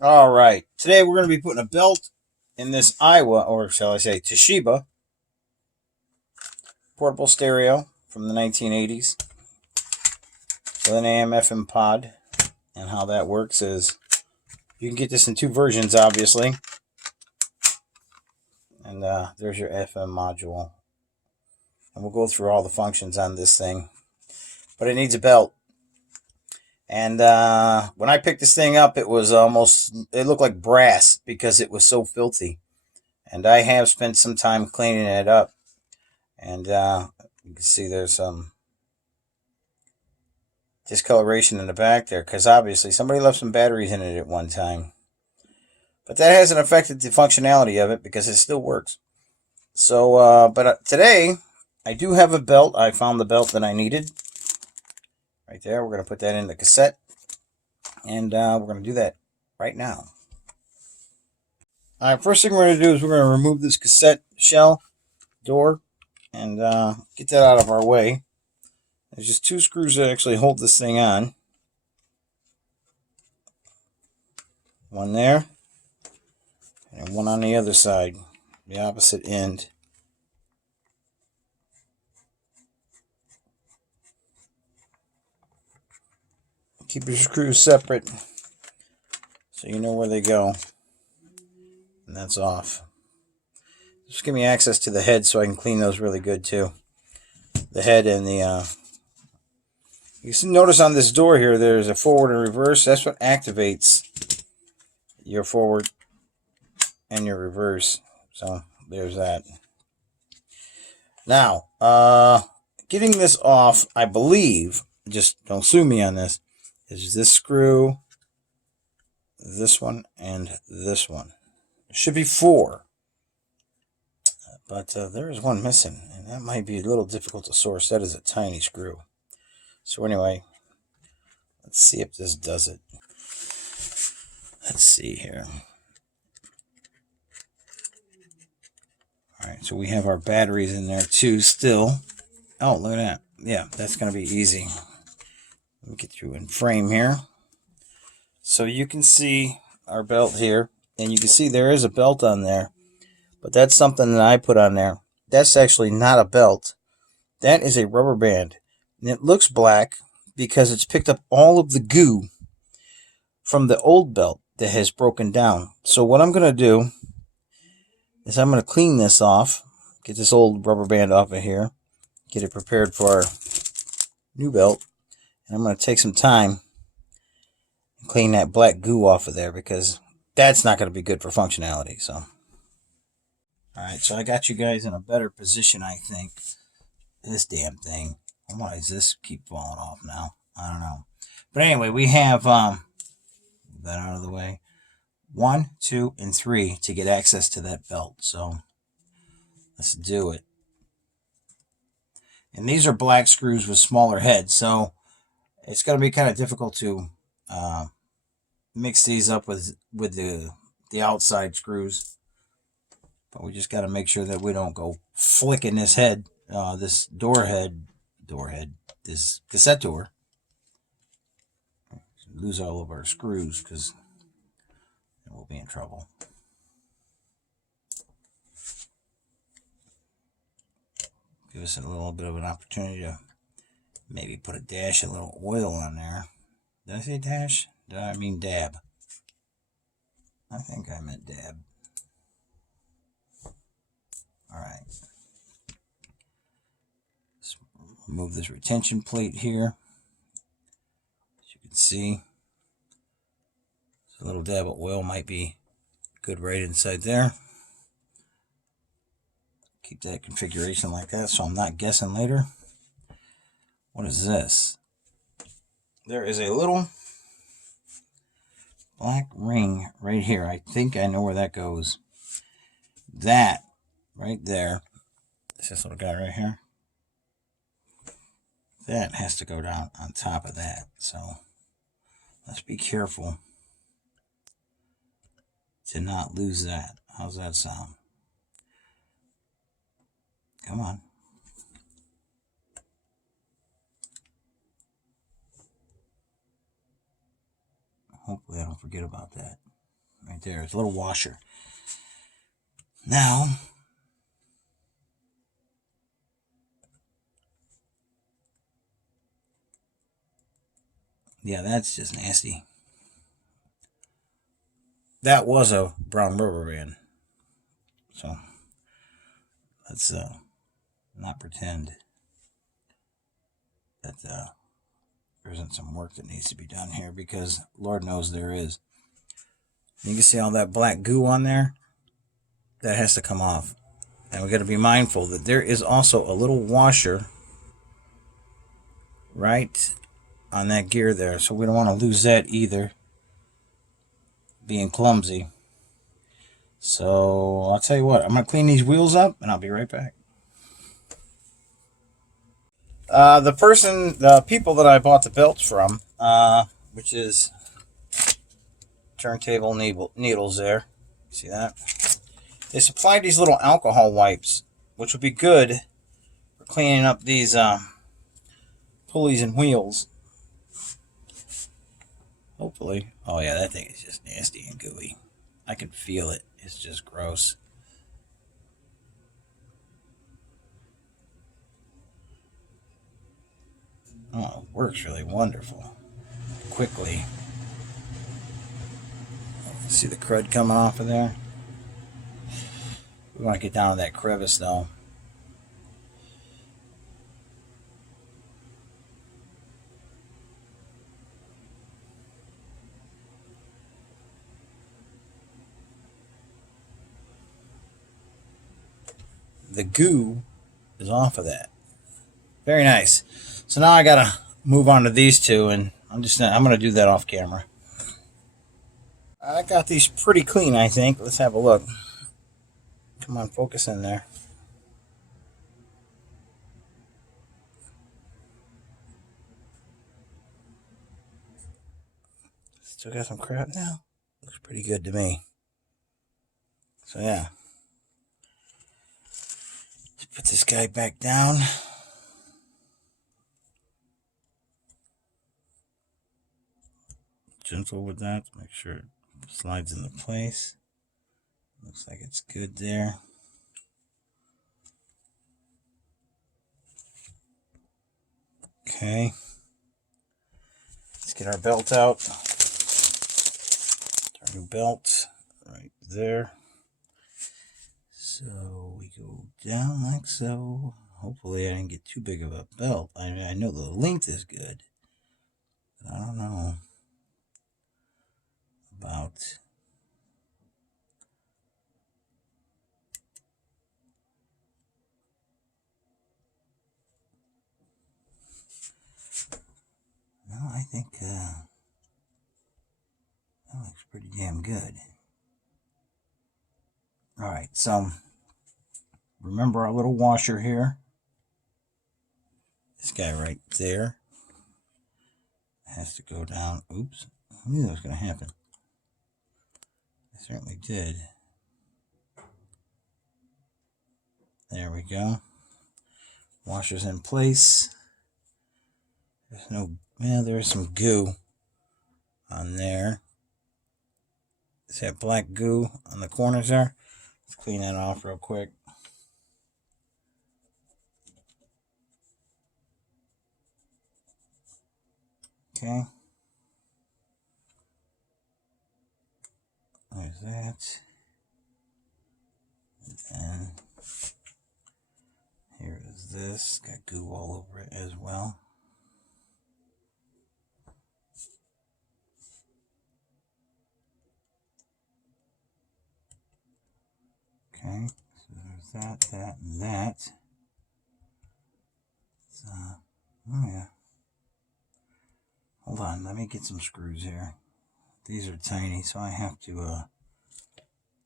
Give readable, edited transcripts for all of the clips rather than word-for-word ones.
All right. Today we're going to be putting a belt in this Iowa, or shall I say Toshiba, portable stereo from the 1980s with an AM/FM pod. And how that works is you can get this in two versions, obviously. And there's your FM module. And we'll go through all the functions on this thing. But it needs a belt. And when I picked this thing up, it looked like brass because it was so filthy. And I have spent some time cleaning it up. And you can see there's some discoloration in the back there because obviously somebody left some batteries in it at one time. But that hasn't affected the functionality of it because it still works. So, but today I do have a belt. I found the belt that I needed right there. We're going to put that in the cassette, and we're going to do that right now. All right, first thing we're going to do is we're going to remove this cassette shell door and get that out of our way. There's just two screws that actually hold this thing on. One there, and one on the other side, the opposite end. Keep your screws separate so you know where they go. And that's off. Just give me access to the head so I can clean those really good too. The head and the... You can notice on this door here there's a forward and reverse. That's what activates your forward and your reverse. So there's that. Now, getting this off, I believe, just don't sue me on this, is this screw, this one, and this one. There should be four. But there is one missing, and that might be a little difficult to source. That is a tiny screw. So anyway, let's see if this does it. Let's see here. All right, so we have our batteries in there too still. Oh, look at that. Yeah, that's going to be easy. Let me get you in frame here. So you can see our belt here, and you can see there is a belt on there, but that's something that I put on there. That's actually not a belt. That is a rubber band, and it looks black because it's picked up all of the goo from the old belt that has broken down. So what I'm going to do is I'm going to clean this off, get this old rubber band off of here, get it prepared for our new belt, and I'm going to take some time and clean that black goo off of there because that's not going to be good for functionality. So, all right, so I got you guys in a better position, I think. This damn thing. Why does this keep falling off now? I don't know. But anyway, we have that out of the way. 1, 2, and 3 to get access to that belt. So let's do it. And these are black screws with smaller heads, so it's going to be kind of difficult to mix these up with the outside screws. But we just got to make sure that we don't go flicking this head, this this cassette door. Lose all of our screws because we'll be in trouble. Give us a little bit of an opportunity to maybe put a dash of little oil on there. Did I say dash? Did I mean dab? I think I meant dab. Alright. Let's remove this retention plate here. As you can see, a little dab of oil might be good right inside there. Keep that configuration like that so I'm not guessing later. What is this? There is a little black ring right here. I think I know where that goes. That right there, this little guy right here, that has to go down on top of that. So let's be careful to not lose that. How's that sound? Come on. Hopefully I don't forget about that. Right there. It's a little washer. Now, yeah, that's just nasty. That was a brown rubber band. So, let's not pretend that there isn't some work that needs to be done here, because Lord knows there is. You can see all that black goo on there. That has to come off. And we got to be mindful that there is also a little washer right on that gear there. So we don't want to lose that either, being clumsy. So I'll tell you what, I'm going to clean these wheels up and I'll be right back. The people that I bought the belts from, which is Turntable Needles there. See that? They supplied these little alcohol wipes, which would be good for cleaning up these pulleys and wheels. Hopefully. Oh yeah, that thing is just nasty and gooey. I can feel it. It's just gross. Oh, it works really wonderful. Quickly. See the crud coming off of there? We want to get down to that crevice though. The goo is off of that. Very nice. So now I gotta move on to these two, and I'm gonna do that off camera. I got these pretty clean, I think. Let's have a look. Come on, focus in there. Still got some crap now. Looks pretty good to me. So yeah. Let's put this guy back down. Gentle with that to make sure it slides into place. Looks like it's good there. Okay. Let's get our belt out. Our new belt right there. So we go down like so. Hopefully I didn't get too big of a belt. I know the length is good. But I don't know about... No, I think that looks pretty damn good. Alright, so remember our little washer here? This guy right there has to go down. Oops, I knew that was going to happen. I certainly did. There we go. Washer's in place. There's no... Yeah, there's some goo on there. Is that black goo on the corners there? Let's clean that off real quick. Okay. There's that. And here is this. Got goo all over it as well. Okay. So there's that, that, and that. So, oh yeah. Hold on, let me get some screws here. These are tiny, so I have to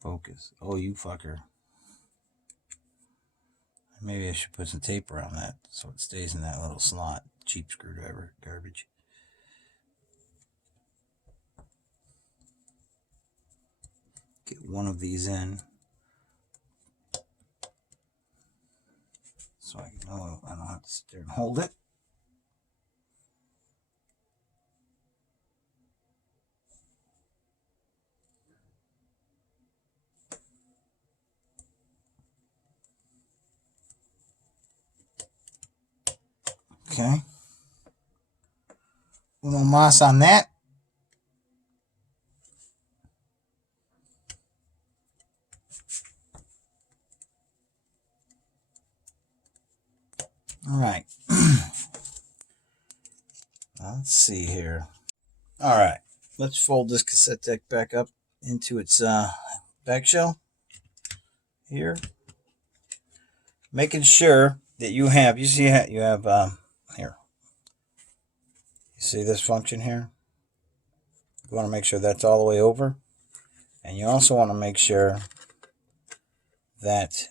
focus. Oh, you fucker. Maybe I should put some tape around that so it stays in that little slot. Cheap screwdriver, garbage. Get one of these in so I know I don't have to sit there and hold it. Okay. Uno más on that. All right. Let's see here. All right. Let's fold this cassette deck back up into its back shell here. Making sure that you have, you see, you have, here. You see this function here? You want to make sure that's all the way over. And you also want to make sure that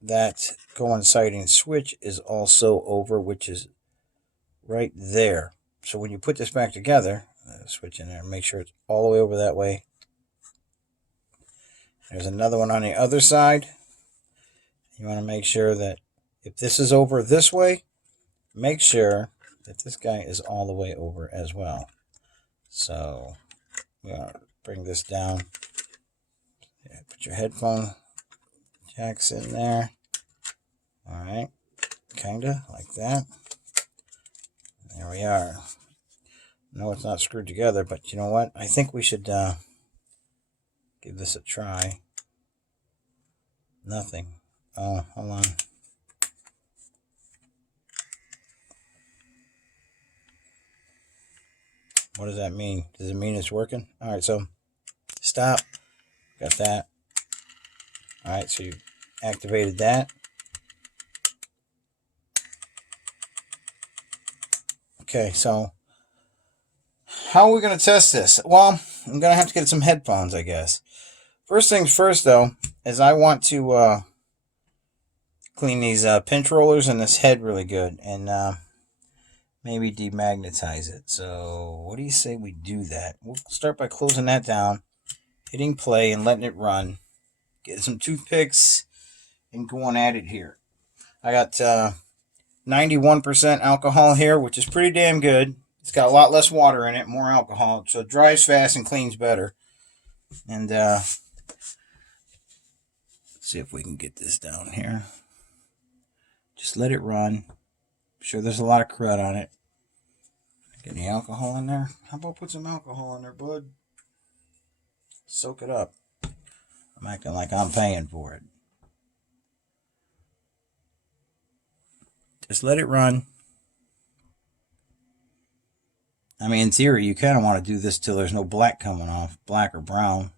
that coinciding switch is also over, which is right there. So when you put this back together, switch in there, make sure it's all the way over that way. There's another one on the other side. You want to make sure that if this is over this way, make sure that this guy is all the way over as well. So we want to bring this down. Yeah, put your headphone jacks in there. All right, kinda like that. There we are. No, it's not screwed together, but you know what? I think we should give this a try. Nothing. Oh, hold on. What does that mean? Does it mean it's working? All right, so stop. Got that. All right, so you activated that. Okay, so how are we going to test this? Well, I'm going to have to get some headphones, I guess. First things first, though, is I want to clean these pinch rollers and this head really good and maybe demagnetize it. So what do you say we do that? We'll start by closing that down, hitting play and letting it run. Get some toothpicks and going at it here. I got 91% alcohol here, which is pretty damn good. It's got a lot less water in it, more alcohol, so it dries fast and cleans better. And let's see if we can get this down here. Just let it run. I'm sure there's a lot of crud on it. Get any alcohol in there? How about put some alcohol in there, bud? Soak it up. I'm acting like I'm paying for it. Just let it run. I mean, in theory, you kind of want to do this till there's no black coming off, black or brown.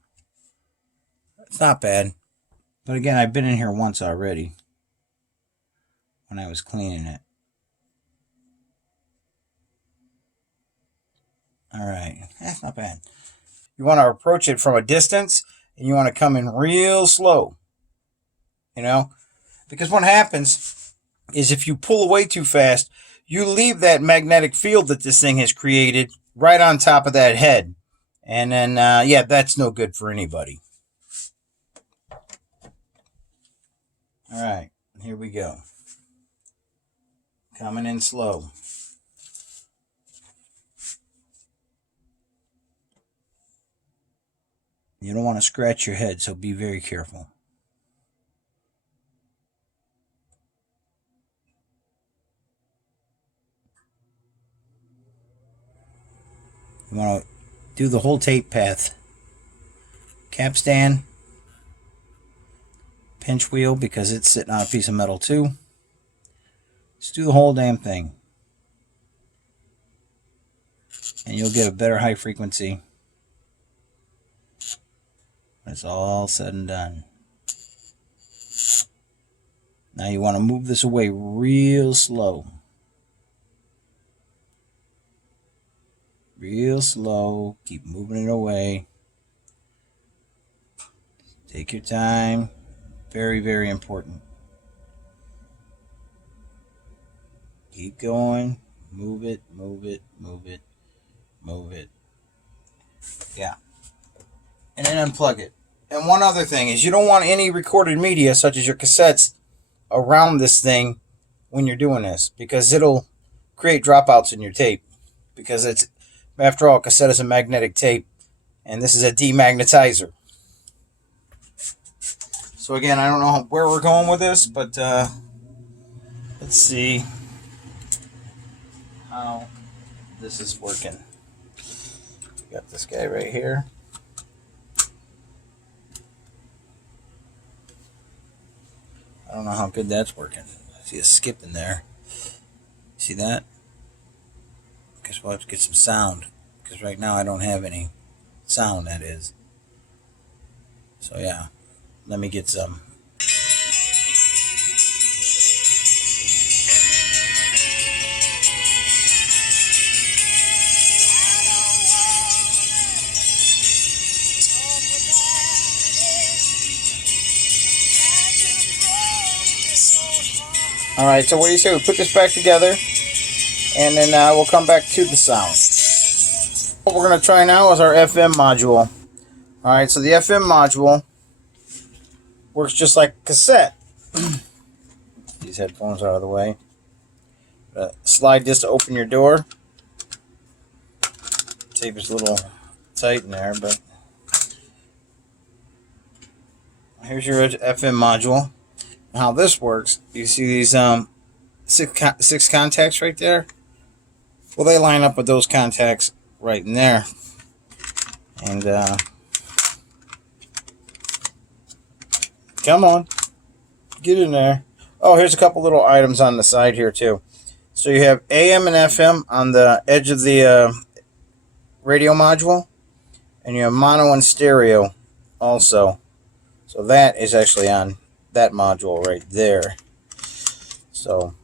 It's not bad. But again, I've been in here once already when I was cleaning it. All right, that's not bad. You want to approach it from a distance, and you want to come in real slow. You know, because what happens is if you pull away too fast, you leave that magnetic field that this thing has created right on top of that head. And then, yeah, that's no good for anybody. All right, here we go. Coming in slow. You don't want to scratch your head, so be very careful. You want to do the whole tape path. Capstan, pinch wheel, because it's sitting on a piece of metal too. Just do the whole damn thing. And you'll get a better high frequency when it's all said and done. Now you want to move this away real slow. Real slow. Keep moving it away. Take your time. Very, very important. Keep going. Move it, move it, move it, move it. Yeah. And then unplug it. And one other thing is you don't want any recorded media, such as your cassettes, around this thing when you're doing this, because it'll create dropouts in your tape. Because it's, after all, cassette is a magnetic tape, and this is a demagnetizer. So again, I don't know where we're going with this, but let's see. how this is working. Got this guy right here. I don't know how good that's working. I see a skip in there. See that? Guess we'll have to get some sound. Because right now I don't have any sound, that is. So yeah, let me get some. Alright, so what do you say we put this back together, and then we'll come back to the sound. What we're going to try now is our FM module. Alright, so the FM module works just like cassette. These headphones out of the way. Slide this to open your door. Tape is a little tight in there, but here's your FM module. And how this works, you see these six contacts right there? Well, they line up with those contacts right in there. And come on, get in there. Oh, here's a couple little items on the side here too. So you have AM and FM on the edge of the radio module, and you have mono and stereo also. So that is actually on that module right there. So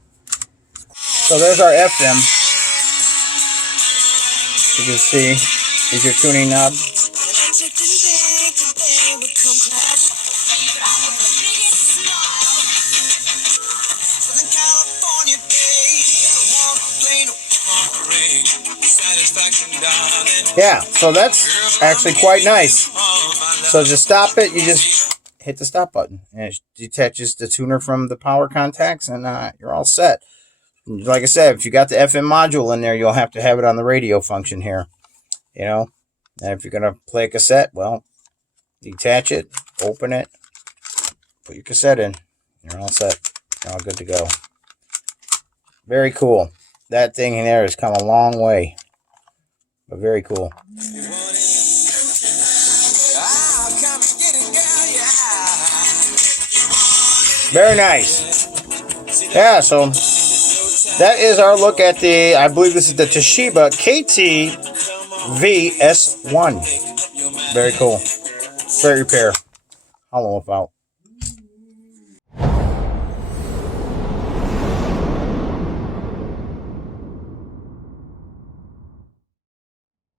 there's our FM. You can see is your tuning knob. Yeah, so that's actually quite nice. So to stop it, you just hit the stop button, and it detaches the tuner from the power contacts, and you're all set. Like I said, if you got the FM module in there, you'll have to have it on the radio function here, you know. And if you're gonna play a cassette, well, detach it, open it, put your cassette in, you're all set. You're all good to go. Very cool. That thing in there has come a long way, but very cool. Very nice. Yeah, so that is our look at the, I believe this is the Toshiba KT-VS1. Very cool. Great repair. Hollow out.